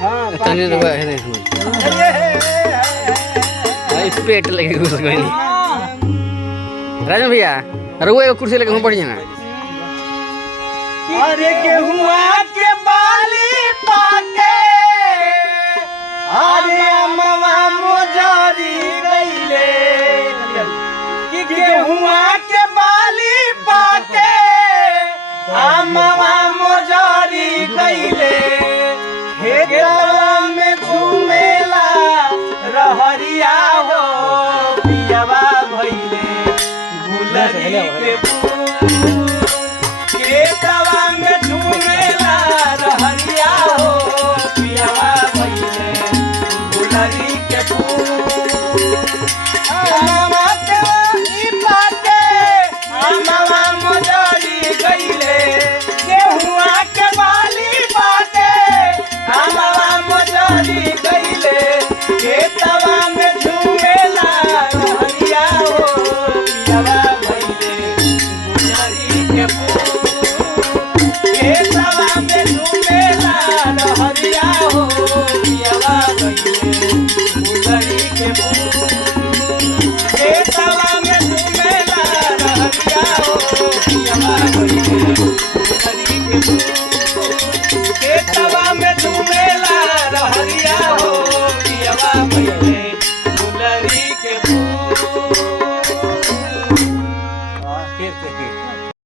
हाँ तने रुआ है नहीं भाई पेट लगे घुस गई राजन भैया रुआ एगो कुर्सी लेके हम बढ़ जाना अरे गेहुआ के बाली पाके अरे अमवा मोजरी गईले कि गेहुआ के बाली पाके अमवा मोजरी गईले खेतवा में झूमेला रहरिया हो पियावा भइले गुलरी के